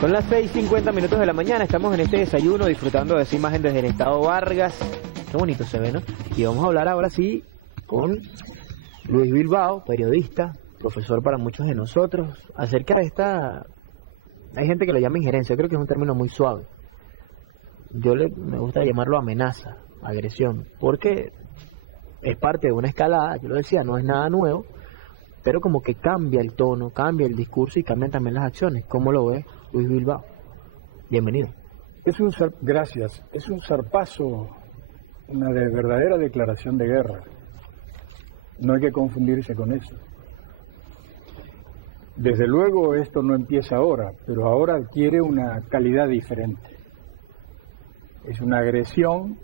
Son las 6:50 de la mañana, estamos en este desayuno disfrutando de esa imagen desde el estado Vargas. Qué bonito se ve, ¿no? Y vamos a hablar ahora sí con Luis Bilbao, periodista, profesor para muchos de nosotros, acerca de esta... Hay gente que le llama injerencia, yo creo que es un término muy suave. Me gusta llamarlo amenaza, agresión, porque es parte de una escalada, yo lo decía, no es nada nuevo, pero como que cambia el tono, cambia el discurso y cambian también las acciones. ¿Cómo lo ve Luis Bilbao? Bienvenido. Gracias. Es un zarpazo, una verdadera declaración de guerra. No hay que confundirse con eso. Desde luego esto no empieza ahora, pero ahora adquiere una calidad diferente. Es una agresión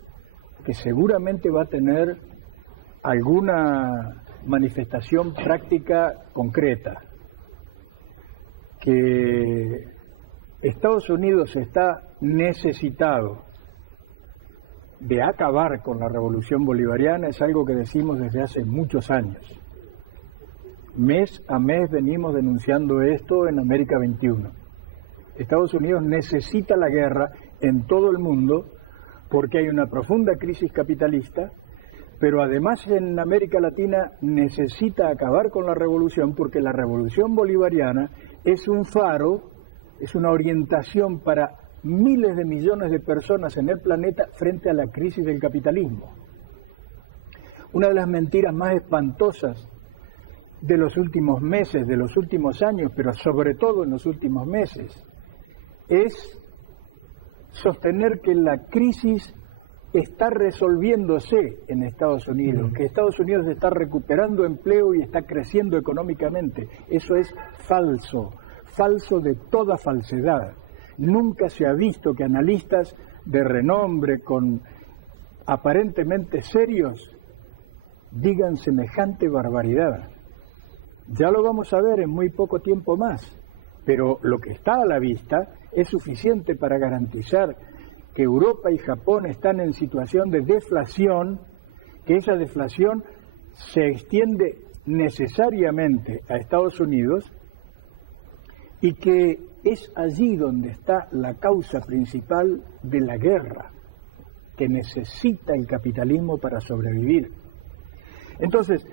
que seguramente va a tener alguna manifestación práctica concreta, que Estados Unidos está necesitado de acabar con la revolución bolivariana, es algo que decimos desde hace muchos años. Mes a mes venimos denunciando esto en América 21. Estados Unidos necesita la guerra en todo el mundo porque hay una profunda crisis capitalista, pero además en América Latina necesita acabar con la revolución porque la revolución bolivariana es un faro, es una orientación para miles de millones de personas en el planeta frente a la crisis del capitalismo. Una de las mentiras más espantosas de los últimos meses, de los últimos años, pero sobre todo en los últimos meses, es sostener que la crisis está resolviéndose en Estados Unidos, que Estados Unidos está recuperando empleo y está creciendo económicamente. Eso es falso, falso de toda falsedad. Nunca se ha visto que analistas de renombre, con aparentemente serios, digan semejante barbaridad. Ya lo vamos a ver en muy poco tiempo más, pero lo que está a la vista es suficiente para garantizar que Europa y Japón están en situación de deflación, que esa deflación se extiende necesariamente a Estados Unidos y que es allí donde está la causa principal de la guerra que necesita el capitalismo para sobrevivir. Entonces,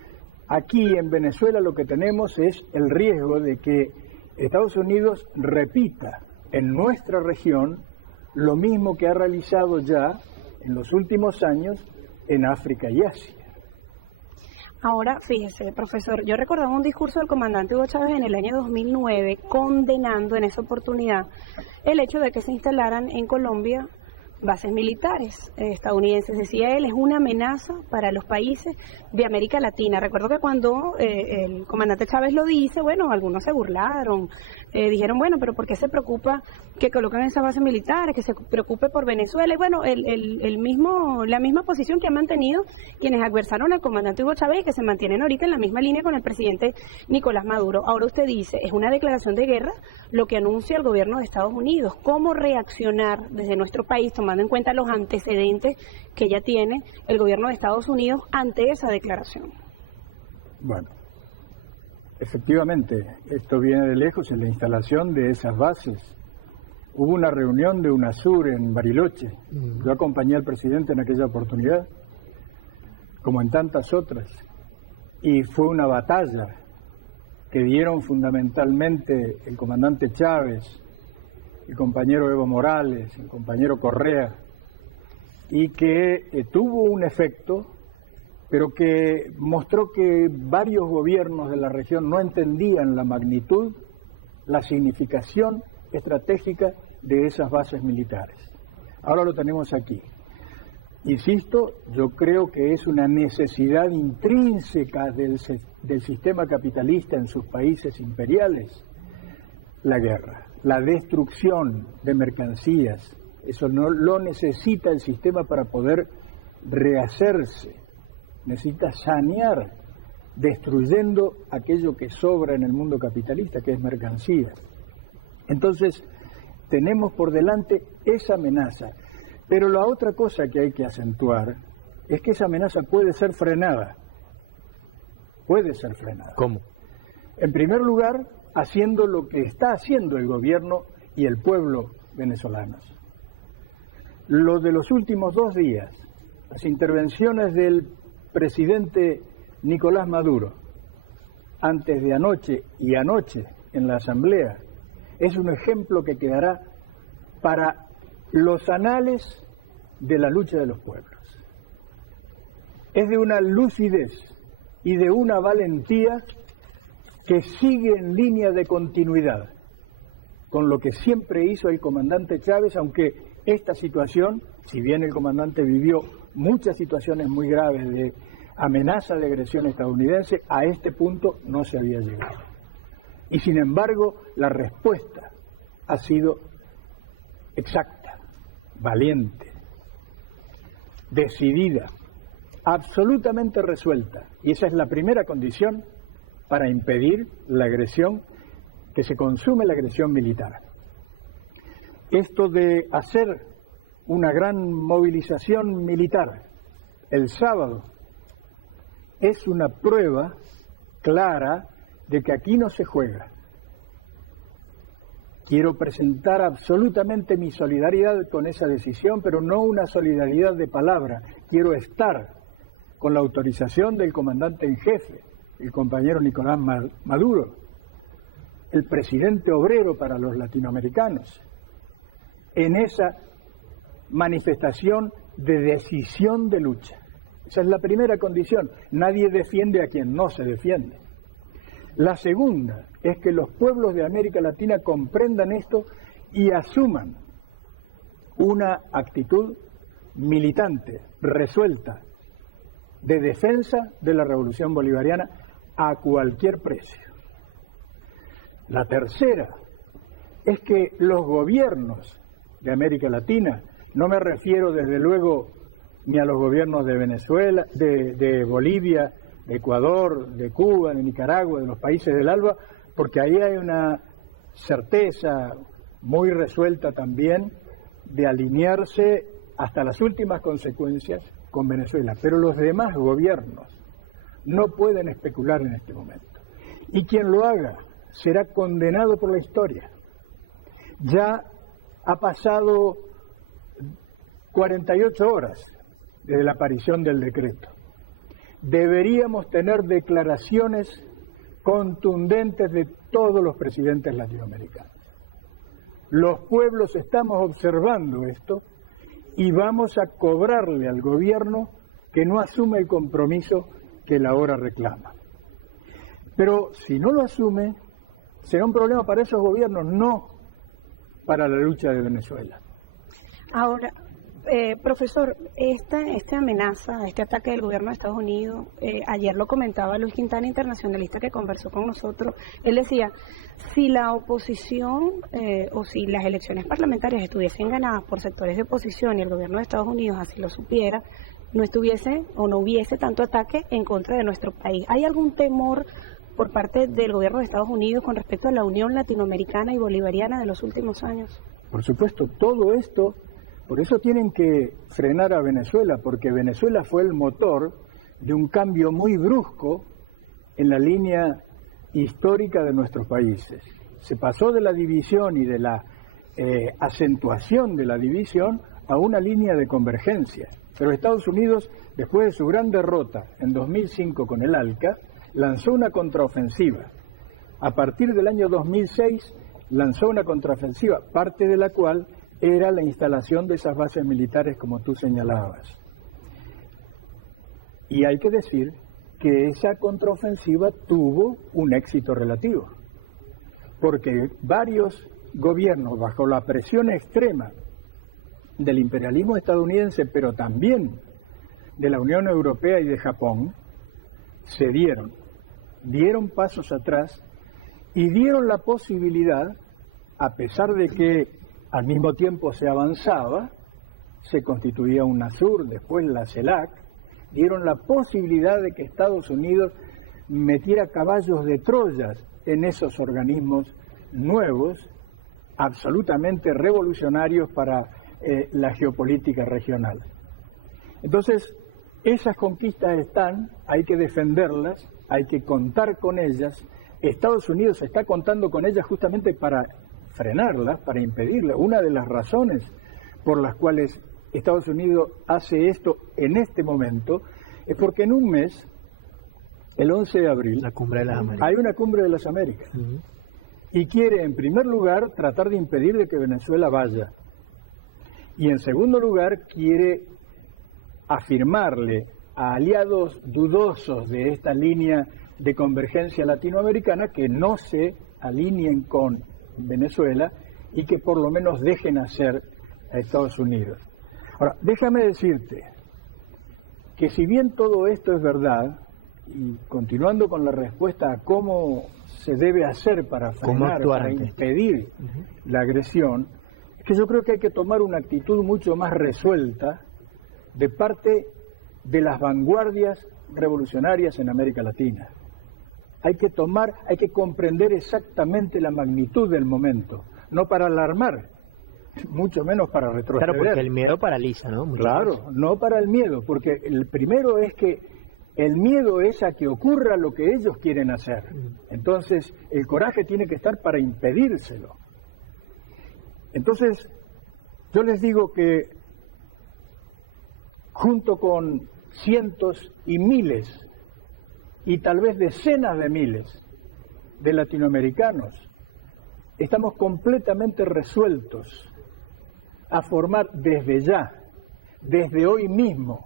aquí en Venezuela lo que tenemos es el riesgo de que Estados Unidos repita en nuestra región lo mismo que ha realizado ya en los últimos años en África y Asia. Ahora, fíjese, profesor, yo recordaba un discurso del comandante Hugo Chávez en el año 2009 condenando en esa oportunidad el hecho de que se instalaran en Colombia bases militares estadounidenses. Decía él, es una amenaza para los países de América Latina. Recuerdo que cuando el comandante Chávez lo dice, bueno, algunos se burlaron, dijeron, bueno, pero ¿por qué se preocupa que colocan esas bases militares, que se preocupe por Venezuela? Y bueno, la misma posición que han mantenido quienes adversaron al comandante Hugo Chávez y que se mantienen ahorita en la misma línea con el presidente Nicolás Maduro. Ahora usted dice, es una declaración de guerra lo que anuncia el gobierno de Estados Unidos. ¿Cómo reaccionar desde nuestro país, tomando en cuenta los antecedentes que ya tiene el gobierno de Estados Unidos ante esa declaración? Bueno, efectivamente, esto viene de lejos en la instalación de esas bases. Hubo una reunión de UNASUR en Bariloche. Yo acompañé al presidente en aquella oportunidad, como en tantas otras, y fue una batalla que dieron fundamentalmente el comandante Chávez, el compañero Evo Morales, el compañero Correa, y que tuvo un efecto, pero que mostró que varios gobiernos de la región no entendían la magnitud, la significación estratégica de esas bases militares. Ahora lo tenemos aquí. Insisto, yo creo que es una necesidad intrínseca del sistema capitalista en sus países imperiales, la guerra, la destrucción de mercancías. Eso no lo necesita el sistema para poder rehacerse. Necesita sanear, destruyendo aquello que sobra en el mundo capitalista, que es mercancías. Entonces, tenemos por delante esa amenaza. Pero la otra cosa que hay que acentuar es que esa amenaza puede ser frenada. Puede ser frenada. ¿Cómo? En primer lugar, haciendo lo que está haciendo el gobierno y el pueblo venezolanos. Lo de los últimos 2 días, las intervenciones del presidente Nicolás Maduro, antes de anoche y anoche en la Asamblea, es un ejemplo que quedará para los anales de la lucha de los pueblos. Es de una lucidez y de una valentía que sigue en línea de continuidad con lo que siempre hizo el comandante Chávez, aunque esta situación, si bien el comandante vivió muchas situaciones muy graves de amenaza de agresión estadounidense, a este punto no se había llegado. Y sin embargo, la respuesta ha sido exacta, valiente, decidida, absolutamente resuelta. Y esa es la primera condición para impedir la agresión, que se consume la agresión militar. Esto de hacer una gran movilización militar el sábado es una prueba clara de que aquí no se juega. Quiero presentar absolutamente mi solidaridad con esa decisión, pero no una solidaridad de palabra. Quiero estar con la autorización del comandante en jefe, el compañero Nicolás Maduro, el presidente obrero para los latinoamericanos, en esa manifestación de decisión de lucha. Esa es la primera condición. Nadie defiende a quien no se defiende. La segunda es que los pueblos de América Latina comprendan esto y asuman una actitud militante, resuelta, de defensa de la revolución bolivariana a cualquier precio. La tercera es que los gobiernos de América Latina, no me refiero desde luego ni a los gobiernos de Venezuela, de Bolivia, de Ecuador, de Cuba, de Nicaragua, de los países del ALBA, porque ahí hay una certeza muy resuelta también de alinearse hasta las últimas consecuencias con Venezuela. Pero los demás gobiernos no pueden especular en este momento. Y quien lo haga será condenado por la historia. Ya ha pasado 48 horas desde la aparición del decreto. Deberíamos tener declaraciones contundentes de todos los presidentes latinoamericanos. Los pueblos estamos observando esto y vamos a cobrarle al gobierno que no asume el compromiso que él ahora reclama. Pero si no lo asume, será un problema para esos gobiernos, no para la lucha de Venezuela. Ahora, profesor, esta amenaza, este ataque del gobierno de Estados Unidos, ayer lo comentaba Luis Quintana, internacionalista que conversó con nosotros, él decía, si la oposición o si las elecciones parlamentarias estuviesen ganadas por sectores de oposición y el gobierno de Estados Unidos así lo supiera, no estuviese o no hubiese tanto ataque en contra de nuestro país. ¿Hay algún temor por parte del gobierno de Estados Unidos con respecto a la unión latinoamericana y bolivariana de los últimos años? Por supuesto, todo esto, por eso tienen que frenar a Venezuela, porque Venezuela fue el motor de un cambio muy brusco en la línea histórica de nuestros países. Se pasó de la división y de la acentuación de la división a una línea de convergencia. Pero Estados Unidos, después de su gran derrota en 2005 con el ALCA, lanzó una contraofensiva. A partir del año 2006 lanzó una contraofensiva, parte de la cual era la instalación de esas bases militares como tú señalabas. Y hay que decir que esa contraofensiva tuvo un éxito relativo, porque varios gobiernos, bajo la presión extrema del imperialismo estadounidense, pero también de la Unión Europea y de Japón, dieron pasos atrás y dieron la posibilidad, a pesar de que al mismo tiempo se avanzaba, se constituía UNASUR, después la CELAC, dieron la posibilidad de que Estados Unidos metiera caballos de Troya en esos organismos nuevos, absolutamente revolucionarios para la geopolítica regional. Entonces, esas conquistas están, hay que defenderlas, hay que contar con ellas. Estados Unidos está contando con ellas justamente para frenarla, para impedirla. Una de las razones por las cuales Estados Unidos hace esto en este momento es porque en un mes, el 11 de abril, La cumbre de las Américas. hay una cumbre de las Américas. Y quiere, en primer lugar, tratar de impedir de que Venezuela vaya. Y en segundo lugar, quiere afirmarle a aliados dudosos de esta línea de convergencia latinoamericana que no se alineen con Venezuela y que por lo menos dejen hacer a Estados Unidos. Ahora, déjame decirte que si bien todo esto es verdad, y continuando con la respuesta a cómo se debe hacer para frenar, para impedir la agresión, es que yo creo que hay que tomar una actitud mucho más resuelta de parte de las vanguardias revolucionarias en América Latina. Hay que comprender exactamente la magnitud del momento, no para alarmar, mucho menos para retroceder. Claro, porque el miedo paraliza, ¿no? Claro, no para el miedo, porque el primero es que el miedo es a que ocurra lo que ellos quieren hacer. Entonces, el coraje tiene que estar para impedírselo. Entonces, yo les digo que junto con cientos y miles, y tal vez decenas de miles de latinoamericanos, estamos completamente resueltos a formar desde ya, desde hoy mismo,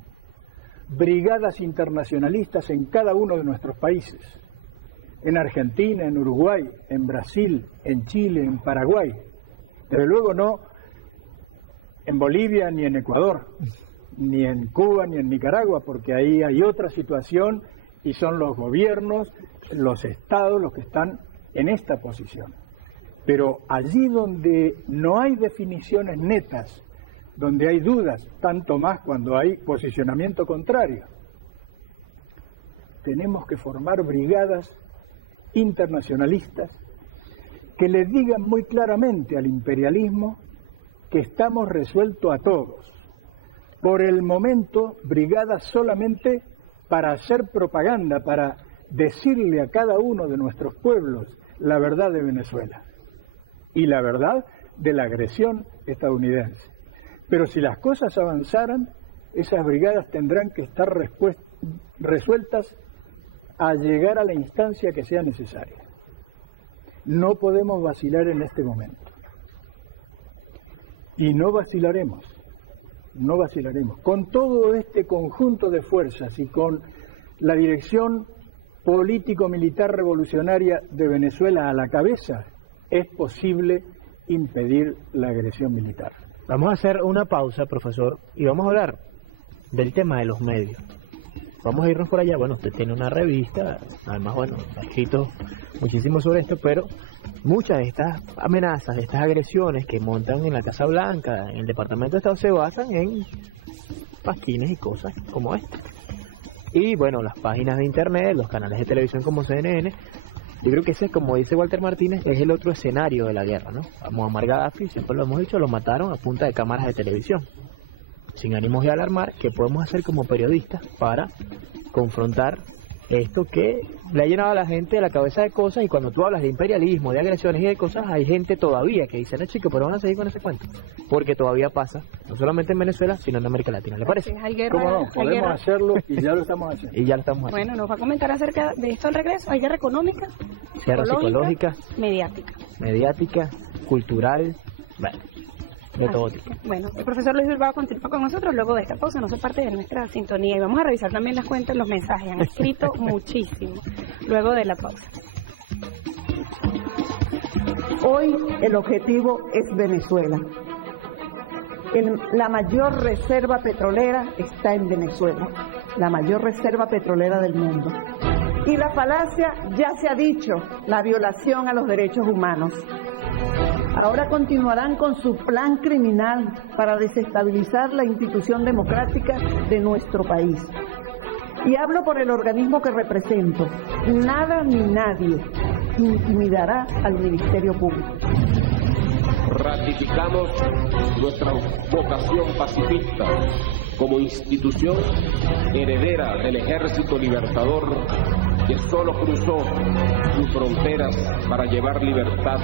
brigadas internacionalistas en cada uno de nuestros países, en Argentina, en Uruguay, en Brasil, en Chile, en Paraguay, pero luego no en Bolivia ni en Ecuador, ni en Cuba ni en Nicaragua, porque ahí hay otra situación y son los gobiernos, los estados los que están en esta posición. Pero allí donde no hay definiciones netas, donde hay dudas, tanto más cuando hay posicionamiento contrario, tenemos que formar brigadas internacionalistas que le digan muy claramente al imperialismo que estamos resueltos a todos. Por el momento, brigadas solamente para hacer propaganda, para decirle a cada uno de nuestros pueblos la verdad de Venezuela y la verdad de la agresión estadounidense. Pero si las cosas avanzaran, esas brigadas tendrán que estar resueltas a llegar a la instancia que sea necesaria. No podemos vacilar en este momento. Y no vacilaremos. No vacilaremos. Con todo este conjunto de fuerzas y con la dirección político-militar revolucionaria de Venezuela a la cabeza, es posible impedir la agresión militar. Vamos a hacer una pausa, profesor, y vamos a hablar del tema de los medios. Vamos a irnos por allá. Bueno, usted tiene una revista, además, bueno, ha escrito muchísimo sobre esto, pero muchas de estas amenazas, de estas agresiones que montan en la Casa Blanca, en el Departamento de Estado, se basan en pasquines y cosas como esta. Y bueno, las páginas de internet, los canales de televisión como CNN, yo creo que ese, como dice Walter Martínez, es el otro escenario de la guerra, ¿no? A Muammar Gaddafi, siempre lo hemos dicho, lo mataron a punta de cámaras de televisión. Sin ánimos de alarmar, ¿qué podemos hacer como periodistas para confrontar esto que le ha llenado a la gente de la cabeza de cosas? Y cuando tú hablas de imperialismo, de agresiones y de cosas, hay gente todavía que dice, no chicos, pero van a seguir con ese cuento, porque todavía pasa, no solamente en Venezuela, sino en América Latina. ¿Le parece? ¿Cómo no? Podemos hacerlo y ya lo estamos haciendo. Y ya lo estamos haciendo. Bueno, nos va a comentar acerca de esto al regreso. Hay guerra económica, guerra psicológica, mediática, cultural, bueno, de todo tipo. Bueno, el profesor Luis Bilbao continúa con nosotros luego de esta pausa, no se parte de nuestra sintonía, y vamos a revisar también las cuentas, los mensajes, han escrito muchísimo luego de la pausa. Hoy el objetivo es Venezuela. La mayor reserva petrolera está en Venezuela, la mayor reserva petrolera del mundo. Y la falacia ya se ha dicho, la violación a los derechos humanos. Ahora continuarán con su plan criminal para desestabilizar la institución democrática de nuestro país. Y hablo por el organismo que represento. Nada ni nadie intimidará al Ministerio Público. Ratificamos nuestra vocación pacifista como institución heredera del Ejército Libertador que solo cruzó sus fronteras para llevar libertad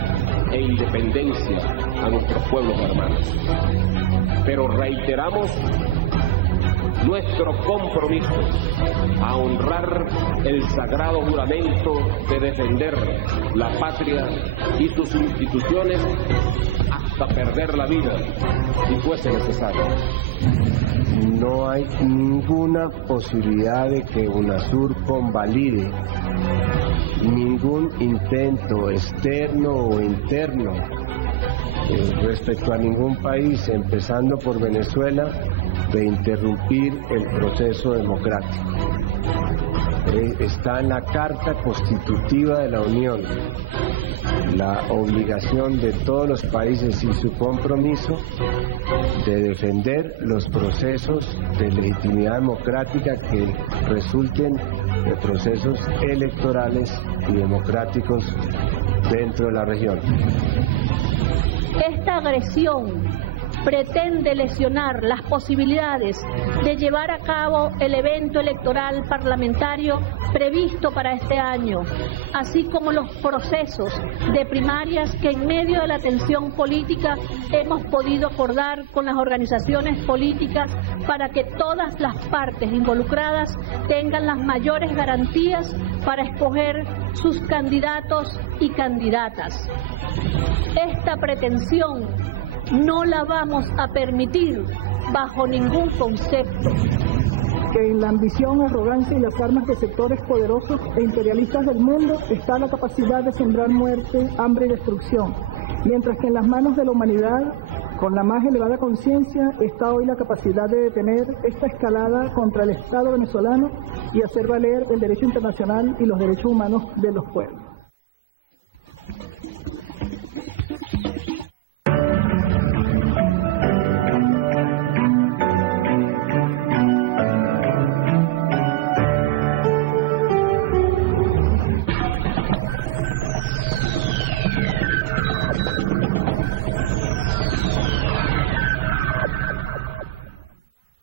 e independencia a nuestros pueblos hermanos. Pero reiteramos nuestro compromiso a honrar el sagrado juramento de defender la patria y sus instituciones hasta perder la vida, si fuese necesario. No hay ninguna posibilidad de que UNASUR convalide ningún intento externo o interno respecto a ningún país, empezando por Venezuela, de interrumpir el proceso democrático. Está en la Carta Constitutiva de la Unión la obligación de todos los países y su compromiso de defender los procesos de legitimidad democrática que resulten de procesos electorales y democráticos dentro de la región. Esta agresión pretende lesionar las posibilidades de llevar a cabo el evento electoral parlamentario previsto para este año, así como los procesos de primarias que en medio de la tensión política hemos podido acordar con las organizaciones políticas para que todas las partes involucradas tengan las mayores garantías para escoger sus candidatos y candidatas. Esta pretensión no la vamos a permitir bajo ningún concepto. Que en la ambición, arrogancia y las armas de sectores poderosos e imperialistas del mundo está la capacidad de sembrar muerte, hambre y destrucción, mientras que en las manos de la humanidad, con la más elevada conciencia, está hoy la capacidad de detener esta escalada contra el Estado venezolano y hacer valer el derecho internacional y los derechos humanos de los pueblos.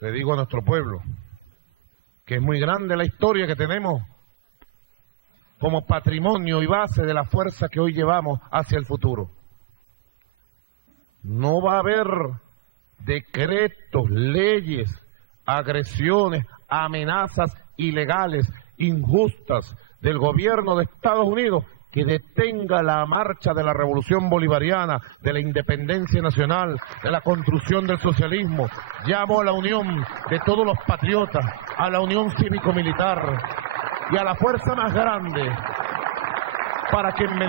Le digo a nuestro pueblo que es muy grande la historia que tenemos como patrimonio y base de la fuerza que hoy llevamos hacia el futuro. No va a haber decretos, leyes, agresiones, amenazas ilegales, injustas del gobierno de Estados Unidos que detenga la marcha de la revolución bolivariana, de la independencia nacional, de la construcción del socialismo. Llamo a la unión de todos los patriotas, a la unión cívico-militar y a la fuerza más grande para que en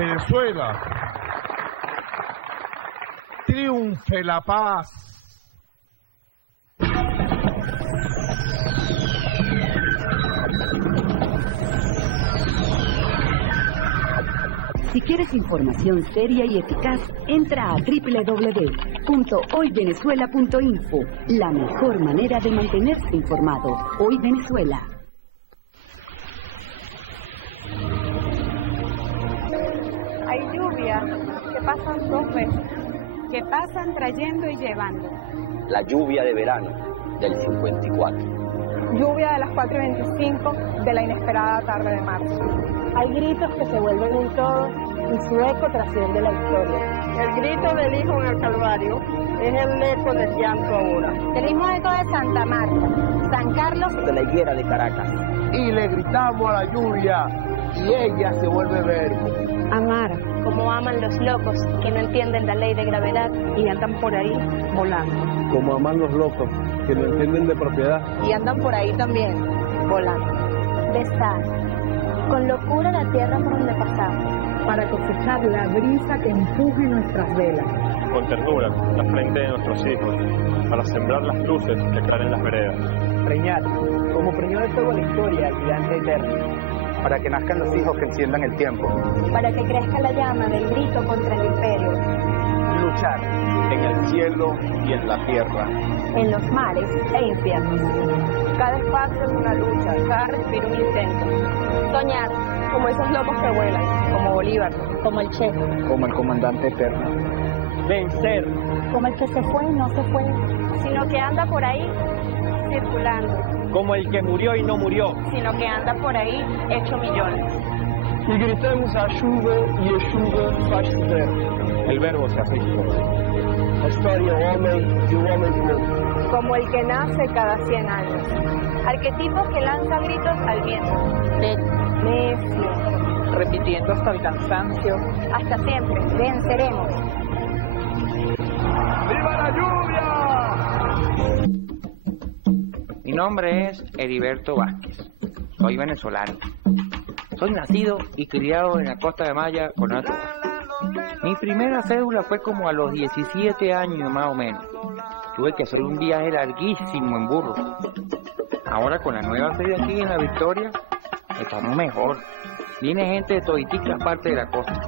Venezuela triunfe la paz. Si quieres información seria y eficaz, entra a www.hoyvenezuela.info, la mejor manera de mantenerse informado. Hoy Venezuela. Hay lluvias que pasan 2 veces, que pasan trayendo y llevando. La lluvia de verano del 54. Lluvia de las 4:25 de la inesperada tarde de marzo. Hay gritos que se vuelven un todo y su eco trasciende la historia. El grito del Hijo en el Calvario es el eco del llanto ahora. El mismo eco de Santa Marta, San Carlos, de la higuera de Caracas. Y le gritamos a la lluvia y ella se vuelve verbo. Amar, como aman los locos que no entienden la ley de gravedad y andan por ahí volando. Como aman los locos que no entienden de propiedad y andan por ahí también volando. De estar con locura la tierra por donde pasamos, para cosechar la brisa que empuje nuestras velas. Con ternura, la frente de nuestros hijos, para sembrar las luces que caen en las veredas. Preñar, como preñó de fuego la historia al gigante eterno, para que nazcan los hijos que enciendan el tiempo. Para que crezca la llama del grito contra el imperio. Luchar en el cielo y en la tierra. En los mares e infiernos. Cada espacio es una lucha, cada respiro un intento. Soñar, como esos locos que vuelan, como Bolívar, como el Che, como el comandante eterno. Vencer, como el que se fue y no se fue, sino que anda por ahí circulando. Como el que murió y no murió. Sino que anda por ahí hecho millones. E gritamos a chuva e a chuva faz chover. El verbo se hace historia. A história do homem e o homem do mundo. Como el que nace cada 100 años. Arquetipo que lanza gritos al viento. Necio. Repitiendo hasta el cansancio. Hasta siempre. Venceremos. ¡Viva la lluvia! Mi nombre es Heriberto Vázquez. Soy venezolano. Soy nacido y criado en la costa de Maya, Conato. Mi primera cédula fue como a los 17 años más o menos. Tuve que hacer un viaje larguísimo en burro. Ahora con la nueva sede aquí en La Victoria, estamos mejor. Viene gente de toditas partes de la costa.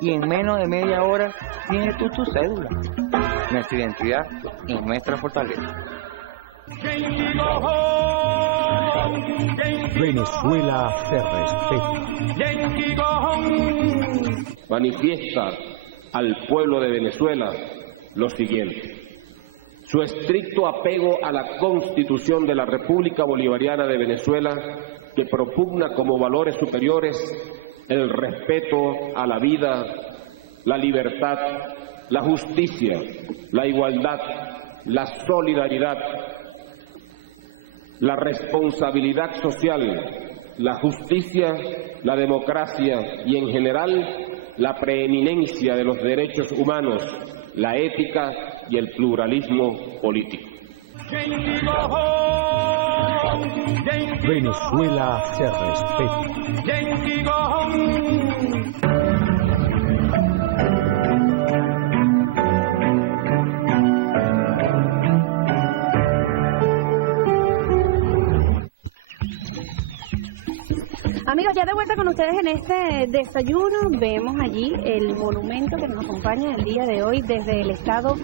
Y en menos de media hora tienes tú tu cédula. Nuestra identidad y nuestra fortaleza. Venezuela se respeta. Manifiesta al pueblo de Venezuela lo siguiente. Su estricto apego a la Constitución de la República Bolivariana de Venezuela, que propugna como valores superiores el respeto a la vida, la libertad, la justicia, la igualdad, la solidaridad, la responsabilidad social, la justicia, la democracia y en general la preeminencia de los derechos humanos, la ética y el pluralismo político. Venezuela se respeta. Amigos, ya de vuelta con ustedes en este desayuno, vemos allí el monumento que nos acompaña el día de hoy desde el estado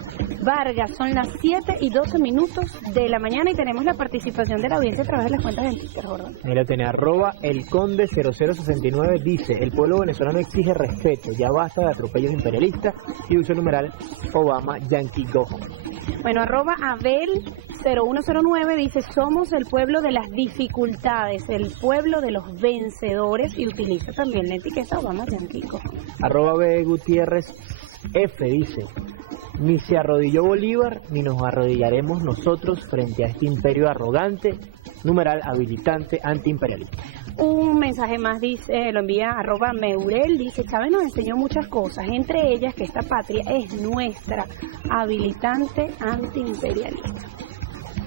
Vargas. Son las 7:12 de la mañana y tenemos la participación de la audiencia a través de las cuentas del Twitter, Gordon. Mira, tiene @elconde0069, dice: el pueblo venezolano exige respeto, ya basta de atropellos imperialistas, y usa el numeral Obama Yankee Go. Bueno, @Abel0109 dice: somos el pueblo de las dificultades, el pueblo de los vencedores, y utiliza también la etiqueta Obama Yankee Go. @B Gutiérrez F dice: ni se arrodilló Bolívar, ni nos arrodillaremos nosotros frente a este imperio arrogante, numeral habilitante antiimperialista. Un mensaje más dice, lo envía @Meurel, dice: Chávez nos enseñó muchas cosas, entre ellas que esta patria es nuestra, habilitante antiimperialista.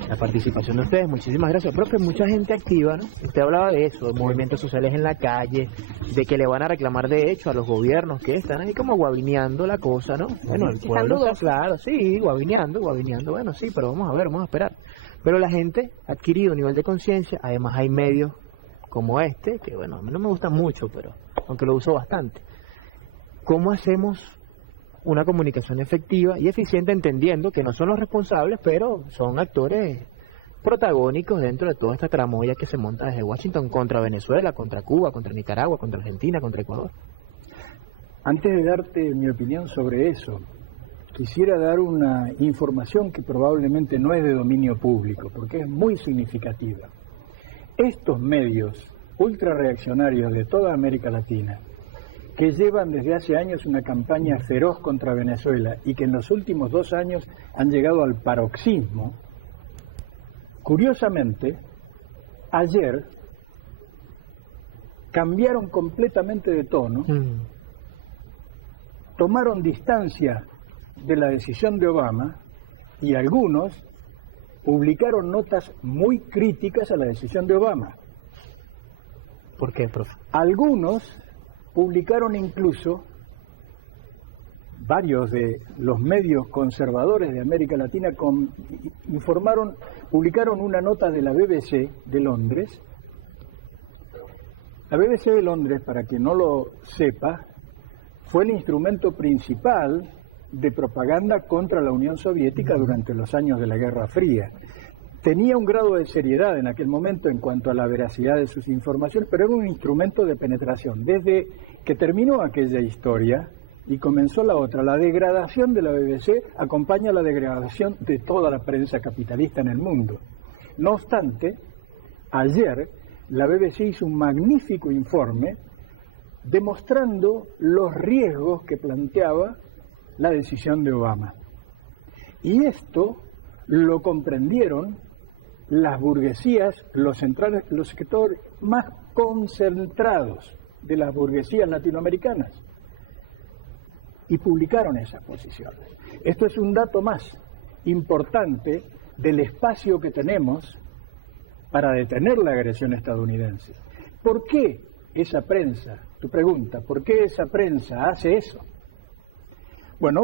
La participación de ustedes, muchísimas gracias. Creo que mucha gente activa, ¿no? Usted hablaba de eso, de movimientos sociales en la calle, de que le van a reclamar de hecho a los gobiernos que están ahí como guabineando la cosa, ¿no? Bueno, el pueblo está claro, sí, guabineando, bueno, sí, pero vamos a ver, vamos a esperar. Pero la gente ha adquirido un nivel de conciencia, además hay medios como este, que bueno, a mí no me gustan mucho, pero aunque lo uso bastante. ¿Cómo hacemos una comunicación efectiva y eficiente, entendiendo que no son los responsables, pero son actores protagónicos dentro de toda esta tramoya que se monta desde Washington contra Venezuela, contra Cuba, contra Nicaragua, contra Argentina, contra Ecuador? Antes de darte mi opinión sobre eso, quisiera dar una información que probablemente no es de dominio público, porque es muy significativa. Estos medios ultrarreaccionarios de toda América Latina, que llevan desde hace años una campaña feroz contra Venezuela y que en los últimos 2 años han llegado al paroxismo, curiosamente, ayer cambiaron completamente de tono, tomaron distancia de la decisión de Obama y algunos publicaron notas muy críticas a la decisión de Obama. ¿Por qué, profe? Algunos publicaron incluso, varios de los medios conservadores de América Latina publicaron una nota de la BBC de Londres. La BBC de Londres, para quien no lo sepa, fue el instrumento principal de propaganda contra la Unión Soviética durante los años de la Guerra Fría. Tenía un grado de seriedad en aquel momento en cuanto a la veracidad de sus informaciones, pero era un instrumento de penetración. Desde que terminó aquella historia y comenzó la otra, la degradación de la BBC acompaña la degradación de toda la prensa capitalista en el mundo. No obstante, ayer la BBC hizo un magnífico informe demostrando los riesgos que planteaba la decisión de Obama. Y esto lo comprendieron las burguesías, los sectores más concentrados de las burguesías latinoamericanas, y publicaron esas posiciones. Esto es un dato más importante del espacio que tenemos para detener la agresión estadounidense. ¿Por qué esa prensa, tu pregunta, por qué esa prensa hace eso? Bueno,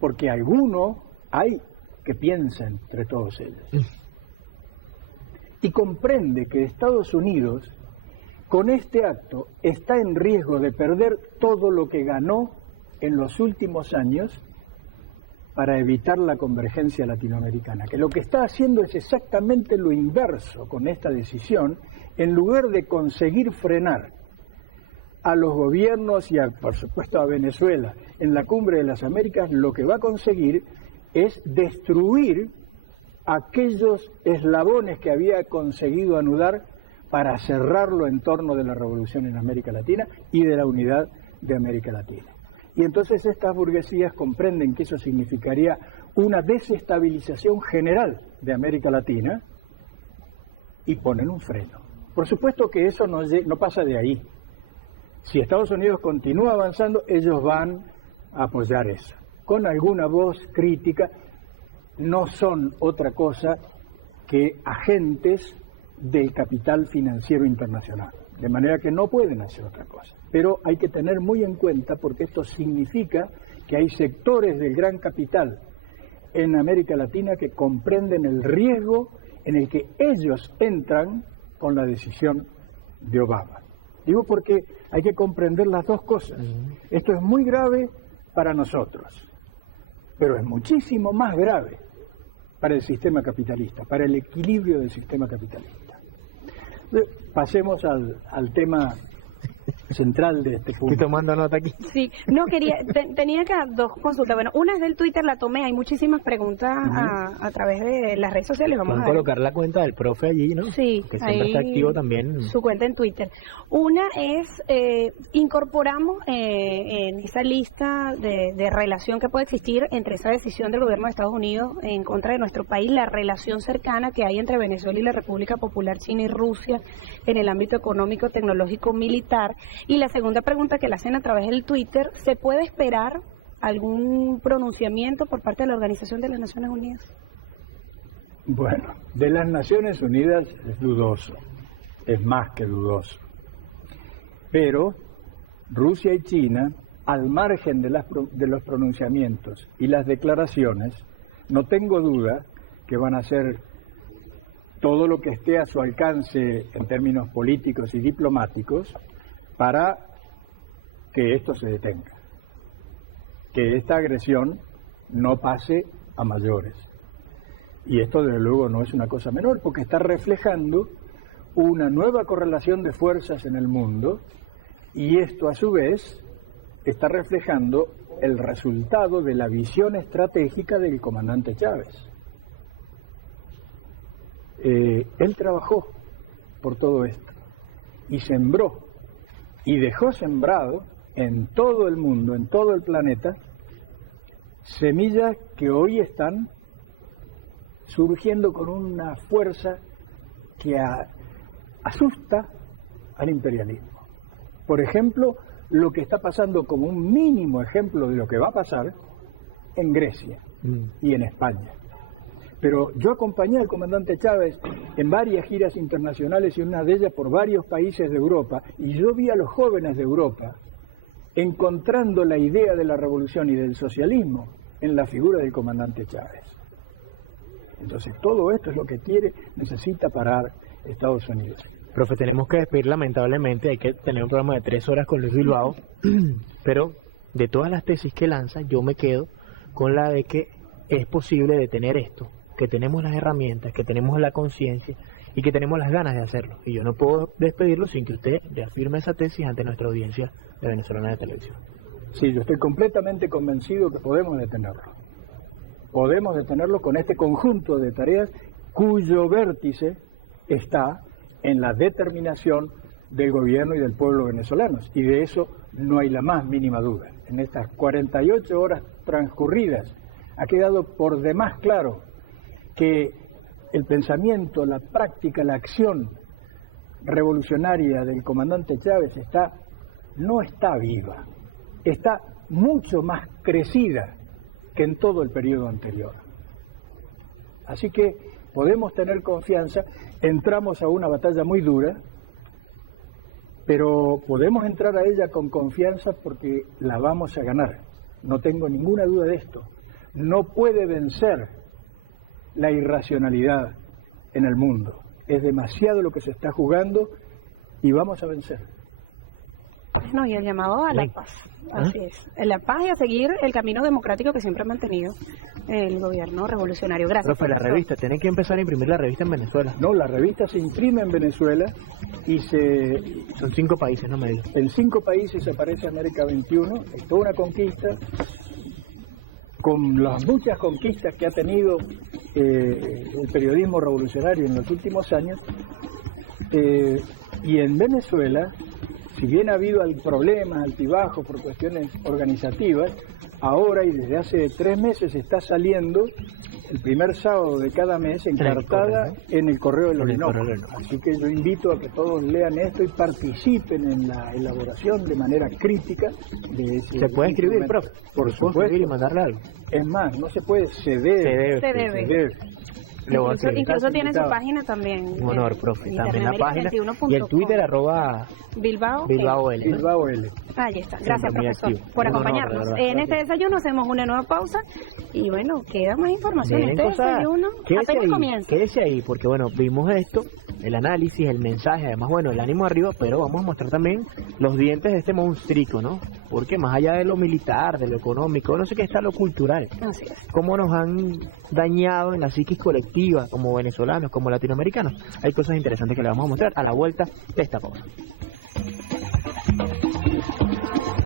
porque alguno hay que piensa entre todos ellos y comprende que Estados Unidos con este acto está en riesgo de perder todo lo que ganó en los últimos años para evitar la convergencia latinoamericana, que lo que está haciendo es exactamente lo inverso con esta decisión. En lugar de conseguir frenar a los gobiernos y, por supuesto, a Venezuela en la Cumbre de las Américas, lo que va a conseguir es destruir aquellos eslabones que había conseguido anudar para cerrarlo en torno de la revolución en América Latina y de la unidad de América Latina. Y entonces estas burguesías comprenden que eso significaría una desestabilización general de América Latina y ponen un freno. Por supuesto que eso no pasa de ahí. Si Estados Unidos continúa avanzando, ellos van a apoyar eso. Con alguna voz crítica, no son otra cosa que agentes del capital financiero internacional. De manera que no pueden hacer otra cosa. Pero hay que tener muy en cuenta, porque esto significa que hay sectores del gran capital en América Latina que comprenden el riesgo en el que ellos entran con la decisión de Obama. Digo porque hay que comprender las dos cosas. Esto es muy grave para nosotros, pero es muchísimo más grave para el sistema capitalista, para el equilibrio del sistema capitalista. Pasemos al tema central de este punto. Estoy tomando nota aquí. Sí, no tenía acá dos consultas. Bueno, una es del Twitter, la tomé, hay muchísimas preguntas a través de las redes sociales. Vamos a colocar la cuenta del profe allí, ¿no? Sí, que siempre está activo también. Su cuenta en Twitter. Una es, incorporamos en esa lista de relación que puede existir entre esa decisión del gobierno de Estados Unidos en contra de nuestro país, la relación cercana que hay entre Venezuela y la República Popular China y Rusia en el ámbito económico, tecnológico, militar. Y la segunda pregunta que la hacen a través del Twitter, ¿se puede esperar algún pronunciamiento por parte de la Organización de las Naciones Unidas? Bueno, de las Naciones Unidas es dudoso, es más que dudoso. Pero Rusia y China, al margen de los pronunciamientos y las declaraciones, no tengo duda que van a hacer todo lo que esté a su alcance en términos políticos y diplomáticos para que esto se detenga, que esta agresión no pase a mayores. Y esto desde luego no es una cosa menor, porque está reflejando una nueva correlación de fuerzas en el mundo, y esto a su vez está reflejando el resultado de la visión estratégica del comandante Chávez. Él trabajó por todo esto y sembró y dejó sembrado en todo el mundo, en todo el planeta, semillas que hoy están surgiendo con una fuerza que asusta al imperialismo. Por ejemplo, lo que está pasando como un mínimo ejemplo de lo que va a pasar en Grecia y en España. Pero yo acompañé al comandante Chávez en varias giras internacionales y una de ellas por varios países de Europa, y yo vi a los jóvenes de Europa encontrando la idea de la revolución y del socialismo en la figura del comandante Chávez. Entonces todo esto es lo que necesita parar Estados Unidos. Profe, tenemos que despedir lamentablemente, hay que tener un programa de 3 horas con Luis Bilbao, pero de todas las tesis que lanza, yo me quedo con la de que es posible detener esto, que tenemos las herramientas, que tenemos la conciencia y que tenemos las ganas de hacerlo. Y yo no puedo despedirlo sin que usted ya firme esa tesis ante nuestra audiencia de Venezolana de Televisión. Sí, yo estoy completamente convencido que podemos detenerlo. Podemos detenerlo con este conjunto de tareas cuyo vértice está en la determinación del gobierno y del pueblo venezolanos, y de eso no hay la más mínima duda. En estas 48 horas transcurridas ha quedado por demás claro que el pensamiento, la práctica, la acción revolucionaria del comandante Chávez no está viva, está mucho más crecida que en todo el periodo anterior. Así que podemos tener confianza, entramos a una batalla muy dura, pero podemos entrar a ella con confianza porque la vamos a ganar. No tengo ninguna duda de esto. No puede vencer la irracionalidad en el mundo. Es demasiado lo que se está jugando y vamos a vencer. No, y el llamado a la paz. Así es. En la paz y a seguir el camino democrático que siempre ha mantenido el gobierno revolucionario. Gracias. Profe, la revista, tienen que empezar a imprimir la revista en Venezuela. No, la revista se imprime en Venezuela y Son 5 países, no me digas. En 5 países aparece América 21, es toda una conquista, con las muchas conquistas que ha tenido el periodismo revolucionario en los últimos años, y en Venezuela, si bien ha habido problemas, altibajos por cuestiones organizativas, ahora y desde hace 3 meses está saliendo el primer sábado de cada mes encartada en el Correo del Orinoco. Así que yo invito a que todos lean esto y participen en la elaboración de manera crítica de ese. ¿Se puede escribir, profe? Por supuesto. Escribir y mandarle algo. Es más, no se puede, se debe. Se debe. Incluso tiene su página también. Un honor, profe. También la página. Y el Twitter Bilbao L. Bilbao L. Ahí está. Gracias, profesor, por acompañarnos. En este desayuno hacemos una nueva pausa y bueno, queda más información. Este desayuno apenas comienza. Quédese ahí, porque bueno, vimos esto, el análisis, el mensaje, además bueno, el ánimo arriba, pero vamos a mostrar también los dientes de este monstruito, ¿no? Porque más allá de lo militar, de lo económico, no sé qué, está lo cultural. Así es. Cómo nos han dañado en la psiquis colectiva como venezolanos, como latinoamericanos. Hay cosas interesantes que le vamos a mostrar a la vuelta de esta pausa.